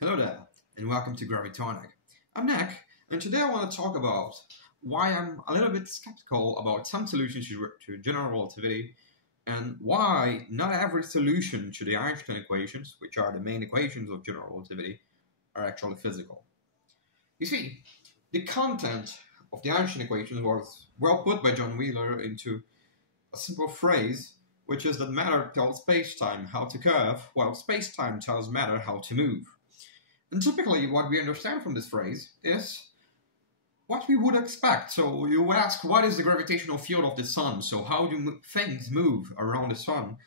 Hello there, and welcome to Gravitonic. I'm Nick, and today I want to talk about why I'm a little bit skeptical about some solutions to general relativity, and why not every solution to the Einstein equations, which are the main equations of general relativity, are actually physical. You see, the content of the Einstein equations was well put by John Wheeler into a simple phrase, which is that matter tells space-time how to curve, while space-time tells matter how to move. And typically, what we understand from this phrase is what we would expect. So you would ask, what is the gravitational field of the sun? So how do things move around the sun?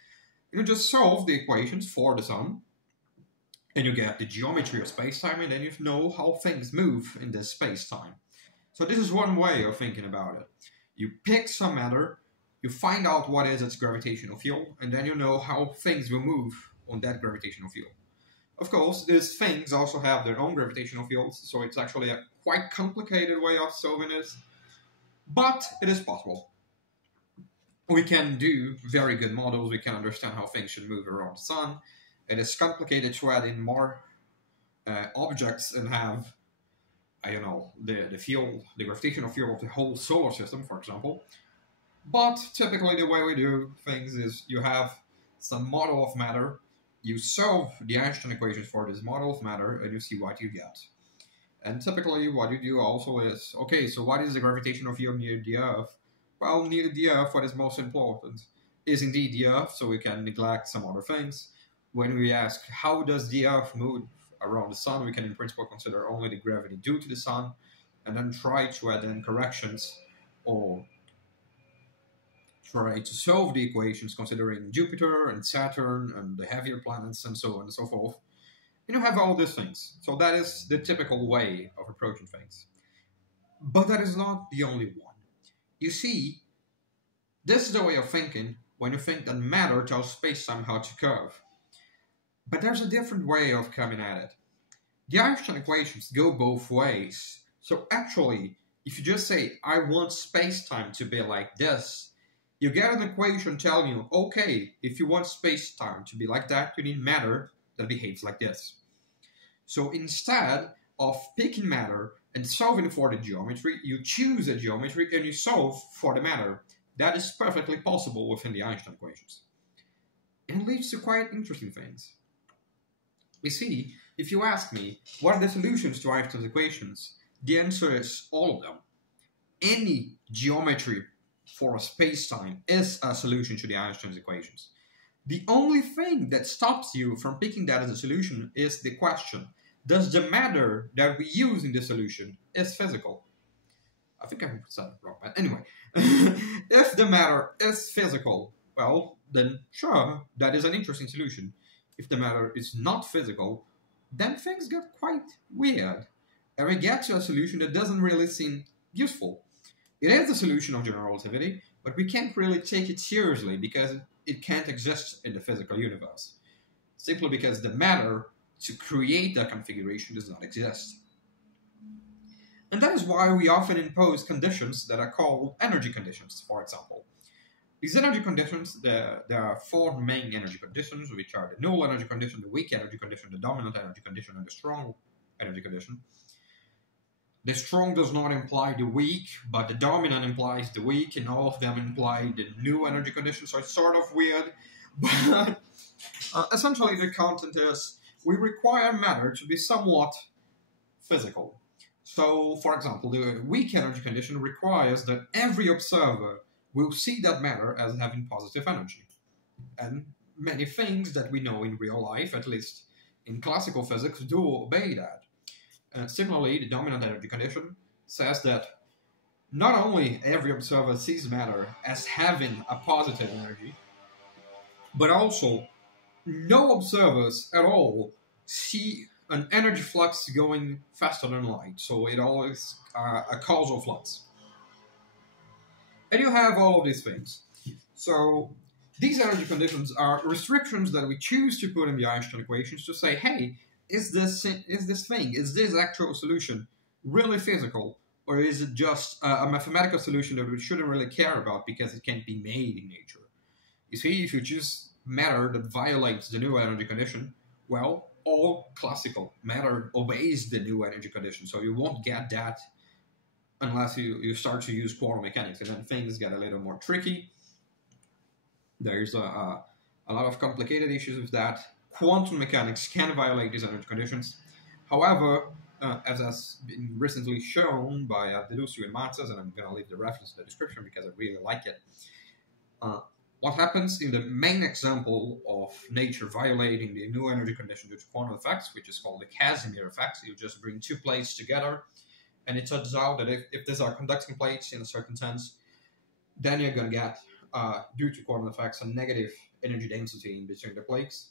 You just solve the equations for the sun, and you get the geometry of space-time, and then you know how things move in this space-time. So this is one way of thinking about it. You pick some matter, you find out what is its gravitational field, and then you know how things will move on that gravitational field. Of course, these things also have their own gravitational fields, so it's actually a quite complicated way of solving this, but it is possible. We can do very good models, we can understand how things should move around the sun. It is complicated to add in more objects and have, I don't know, the field, the gravitational field of the whole solar system, for example. But typically the way we do things is you have some model of matter, you solve the Einstein equations for this model of matter, and you see what you get. And typically what you do also is, okay, so what is the gravitational field near the Earth? Well, near the Earth, what is most important is indeed the Earth, so we can neglect some other things. When we ask, how does the Earth move around the sun, we can in principle consider only the gravity due to the sun, and then try to add in corrections, or try to solve the equations considering Jupiter and Saturn and the heavier planets and so on and so forth. And you have all these things. So that is the typical way of approaching things. But that is not the only one. You see, this is the way of thinking when you think that matter tells space-time how to curve. But there's a different way of coming at it. The Einstein equations go both ways. So actually, if you just say, I want space-time to be like this, you get an equation telling you, okay, if you want space-time to be like that, you need matter that behaves like this. So instead of picking matter and solving for the geometry, you choose a geometry and you solve for the matter. That is perfectly possible within the Einstein equations. And it leads to quite interesting things. You see, if you ask me, what are the solutions to Einstein's equations? The answer is all of them. Any geometry for a space-time is a solution to the Einstein's equations. The only thing that stops you from picking that as a solution is the question, does the matter that we use in the solution is physical? I think I said it wrong, but anyway. If the matter is physical, well, then sure, that is an interesting solution. If the matter is not physical, then things get quite weird. And we get to a solution that doesn't really seem useful. It is a solution of general relativity, but we can't really take it seriously because it can't exist in the physical universe. Simply because the matter to create that configuration does not exist. And that is why we often impose conditions that are called energy conditions, for example. These energy conditions, there are four main energy conditions, which are the null energy condition, the weak energy condition, the dominant energy condition, and the strong energy condition. The strong does not imply the weak, but the dominant implies the weak, and all of them imply the new energy condition, so it's sort of weird. But essentially the content is, we require matter to be somewhat physical. So, for example, the weak energy condition requires that every observer will see that matter as having positive energy. And many things that we know in real life, at least in classical physics, do obey that. Similarly, the dominant energy condition says that not only every observer sees matter as having a positive energy, but also no observers at all see an energy flux going faster than light. So it always a causal flux. And you have all of these things. So these energy conditions are restrictions that we choose to put in the Einstein equations to say, hey, is this actual solution really physical, or is it just a mathematical solution that we shouldn't really care about because it can't be made in nature? You see, if you choose matter that violates the new energy condition, well, all classical matter obeys the new energy condition. So you won't get that unless you start to use quantum mechanics, and then things get a little more tricky. There's a lot of complicated issues with that. Quantum mechanics can violate these energy conditions. However, as has been recently shown by Arderucio and Matsas, and I'm going to leave the reference in the description because I really like it, what happens in the main example of nature violating the new energy condition due to quantum effects, which is called the Casimir effect, you just bring two plates together, and it turns out that if these are conducting plates in a certain sense, then you're going to get, due to quantum effects, a negative energy density in between the plates.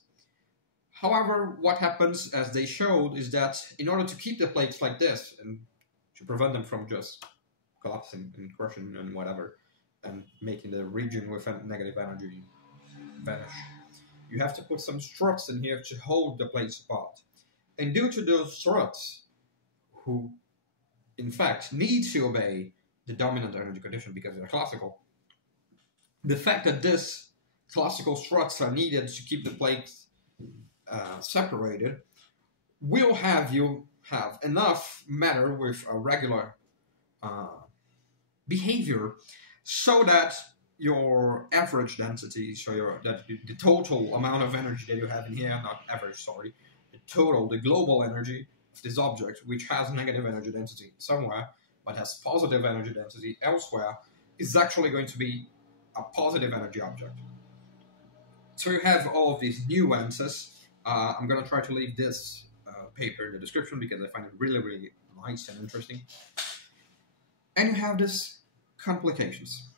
However, what happens, as they showed, is that in order to keep the plates like this, and to prevent them from just collapsing and crushing and whatever, and making the region with negative energy vanish, you have to put some struts in here to hold the plates apart. And due to those struts, who in fact need to obey the dominant energy condition because they're classical, the fact that this classical struts are needed to keep the plates separated will have you have enough matter with a regular behavior so that your average density, so the total amount of energy that you have in here, not average, sorry, the global energy of this object, which has negative energy density somewhere, but has positive energy density elsewhere, is actually going to be a positive energy object. So you have all of these nuances. I'm going to try to leave this paper in the description because I find it really, really nice and interesting. And you have these complications.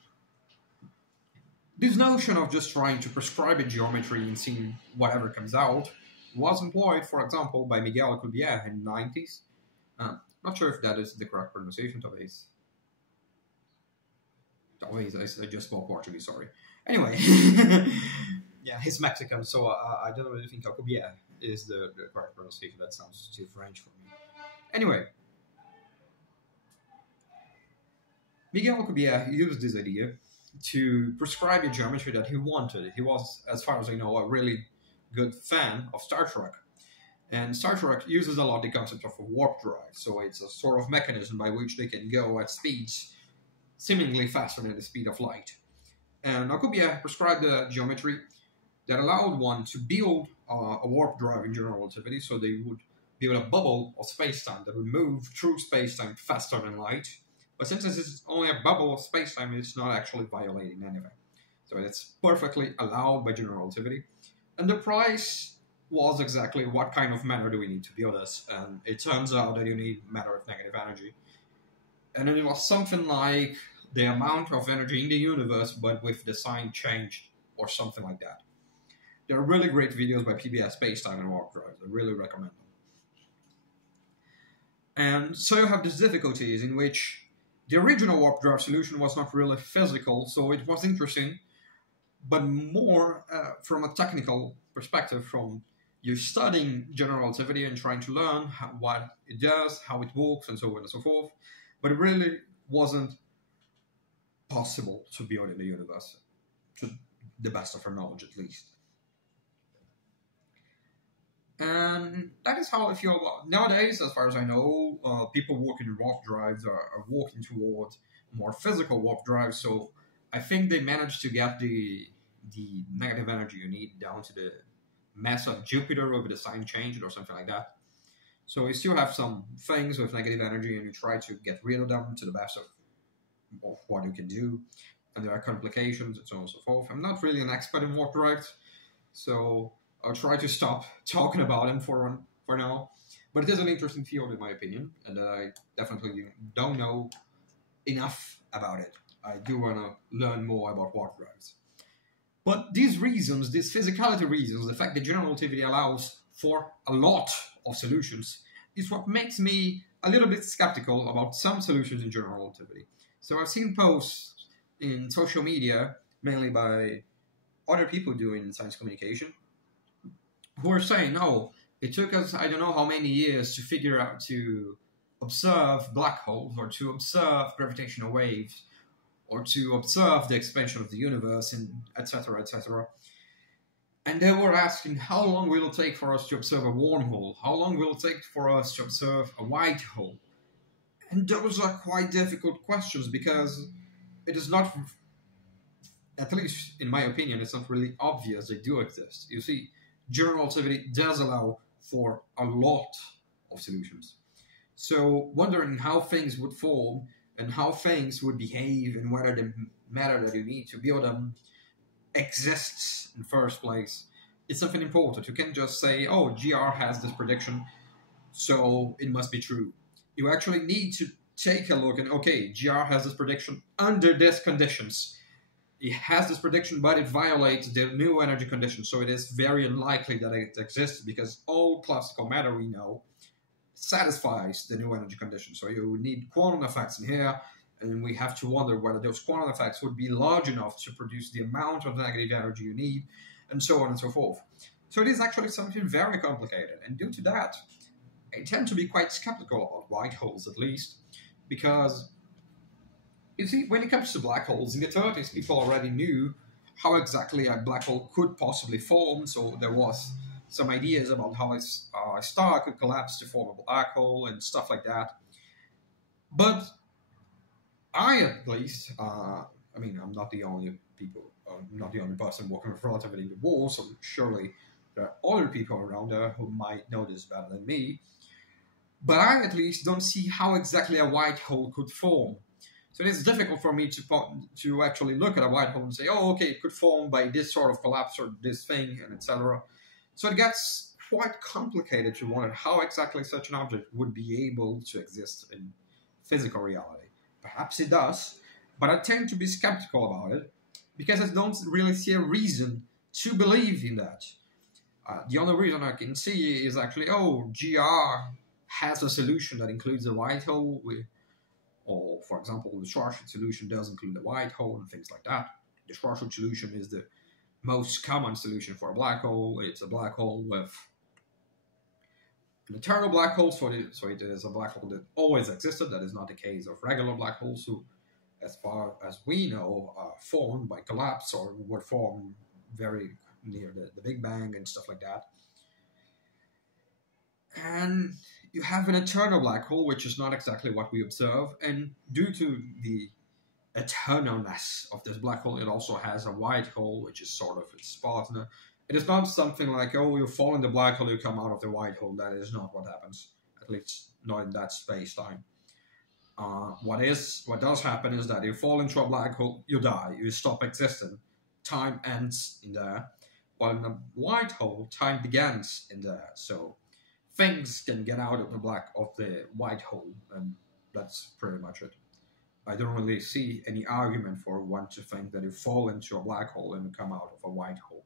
This notion of just trying to prescribe a geometry and seeing whatever comes out was employed, for example, by Miguel Alcubierre in the 90s. Not sure if that is the correct pronunciation, talvez. I just spoke Portuguese, sorry. Anyway, yeah, he's Mexican, so I don't really think Alcubierre is the correct pronunciation. That sounds too French for me. Anyway, Miguel Alcubierre used this idea to prescribe a geometry that he wanted. He was, as far as I know, a really good fan of Star Trek. And Star Trek uses a lot the concept of a warp drive. So it's a sort of mechanism by which they can go at speeds seemingly faster than the speed of light. And Alcubierre prescribed a geometry that allowed one to build a warp drive in general relativity. So they would build a bubble of spacetime that would move through spacetime faster than light. But since this is only a bubble of spacetime, it's not actually violating anything. So it's perfectly allowed by general relativity. And the price was exactly what kind of matter do we need to build this. And it turns out that you need matter with negative energy. And then it was something like the amount of energy in the universe, but with the sign changed, or something like that. There are really great videos by PBS Spacetime and Warp Drives. I really recommend them. And so you have these difficulties in which the original warp drive solution was not really physical, so it was interesting, but more from a technical perspective, from you studying general relativity and trying to learn what it does, how it works, and so on and so forth. But it really wasn't possible to build in the universe, to the best of our knowledge at least. And that is how I feel about nowadays. As far as I know, people working in warp drives are working towards more physical warp drives. So I think they managed to get the negative energy you need down to the mass of Jupiter with the sign changed or something like that. So you still have some things with negative energy, and you try to get rid of them to the best of what you can do. And there are complications and so on and so forth. I'm not really an expert in warp drives, so I'll try to stop talking about them for now. But it is an interesting field in my opinion, and I definitely don't know enough about it. I do want to learn more about warp drives. But these reasons, these physicality reasons, the fact that general relativity allows for a lot of solutions, is what makes me a little bit skeptical about some solutions in general relativity. So I've seen posts in social media, mainly by other people doing science communication, who are saying, no, it took us, I don't know how many years to figure out to observe black holes, or to observe gravitational waves, or to observe the expansion of the universe, and etc., etc. And they were asking, how long will it take for us to observe a wormhole? How long will it take for us to observe a white hole? And those are quite difficult questions because it is not, at least in my opinion, it's not really obvious they do exist. You see, general relativity does allow for a lot of solutions. So wondering how things would form and how things would behave and whether the matter that you need to build them exists in the first place, it's something important. You can't just say, oh, GR has this prediction, so it must be true. You actually need to take a look and, okay, GR has this prediction under these conditions. It has this prediction, but it violates the new energy condition, so it is very unlikely that it exists because all classical matter we know satisfies the new energy condition. So you need quantum effects in here, and we have to wonder whether those quantum effects would be large enough to produce the amount of negative energy you need, and so on and so forth. So it is actually something very complicated, and due to that, I tend to be quite skeptical about white holes, at least, because, you see, when it comes to black holes, in the 30s, people already knew how exactly a black hole could possibly form, so there was some ideas about how a star could collapse to form a black hole and stuff like that. But I, at least, I mean, I'm not the only person working with relativity in the world, so surely there are other people around there who might know this better than me. But I, at least, don't see how exactly a white hole could form. So it's difficult for me to actually look at a white hole and say, oh, okay, it could form by this sort of collapse or this thing, and etc. So it gets quite complicated to wonder how exactly such an object would be able to exist in physical reality. Perhaps it does, but I tend to be skeptical about it because I don't really see a reason to believe in that. The only reason I can see is actually, oh, GR has a solution that includes a white hole, or, for example, the Schwarzschild solution does include a white hole and things like that. The Schwarzschild solution is the most common solution for a black hole. It's a black hole with an eternal black hole, so it is a black hole that always existed. That is not the case of regular black holes, who, as far as we know, are formed by collapse or were formed very near the Big Bang and stuff like that. And you have an eternal black hole, which is not exactly what we observe, and due to the eternalness of this black hole, it also has a white hole, which is sort of its partner. It is not something like, oh, you fall in the black hole, you come out of the white hole. That is not what happens, at least not in that space-time. What does happen is that you fall into a black hole, you die, you stop existing. Time ends in there. While in a white hole, time begins in there. So things can get out of the white hole, and that's pretty much it. I don't really see any argument for one to think that you fall into a black hole and you come out of a white hole,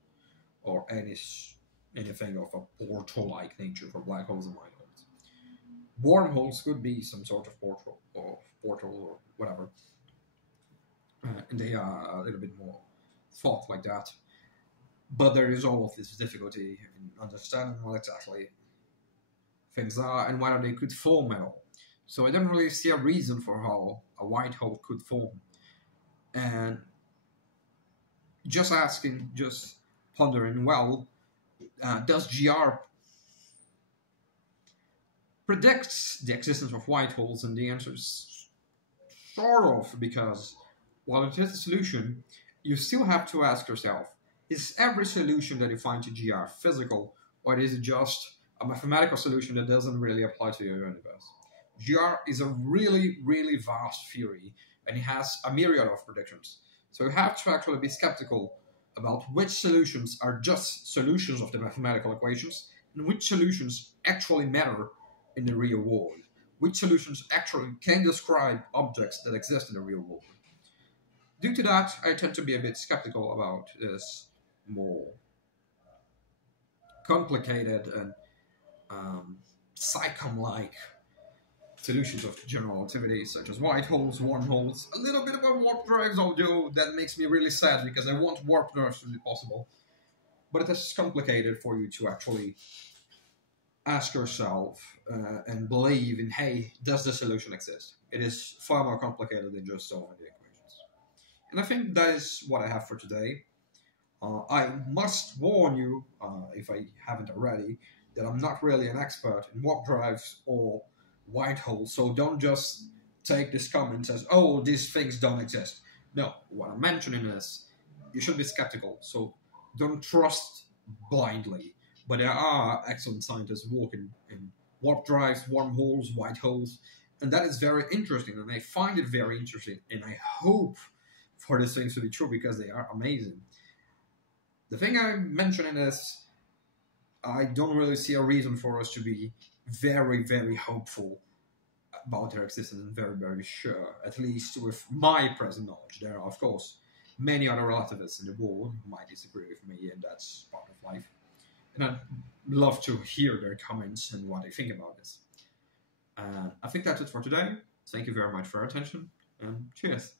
or anything of a portal-like nature for black holes and white holes. Wormholes could be some sort of portal or whatever, and they are a little bit more thought like that. But there is all of this difficulty in understanding what exactly things are and whether they could form at all. So I don't really see a reason for how a white hole could form. And just pondering, well, does GR predict the existence of white holes? And the answer is sort of, because while it is a solution, you still have to ask yourself, is every solution that you find to GR physical, or is it just a mathematical solution that doesn't really apply to your universe? GR is a really, really vast theory, and it has a myriad of predictions. So you have to actually be skeptical about which solutions are just solutions of the mathematical equations, and which solutions actually matter in the real world. Which solutions actually can describe objects that exist in the real world. Due to that, I tend to be a bit skeptical about this more complicated and psychom-like solutions of general relativity, such as white holes, wormholes, a little bit about warp drives, although that makes me really sad because I want warp drives to be possible. But it is complicated for you to actually ask yourself and believe in, hey, does the solution exist? It is far more complicated than just solving the equations. And I think that is what I have for today. I must warn you, if I haven't already, that I'm not really an expert in warp drives or white holes, so don't just take this comment as, oh, these things don't exist. No, what I'm mentioning is you should be skeptical, so don't trust blindly. But there are excellent scientists working in warp drives, wormholes, white holes, and that is very interesting, and I find it very interesting, and I hope for these things to be true because they are amazing. The thing I'm mentioning is I don't really see a reason for us to be very, very hopeful about their existence and very, very sure, at least with my present knowledge. There are, of course, many other relativists in the world who might disagree with me, and that's part of life. And I'd love to hear their comments and what they think about this. I think that's it for today. Thank you very much for your attention, and cheers.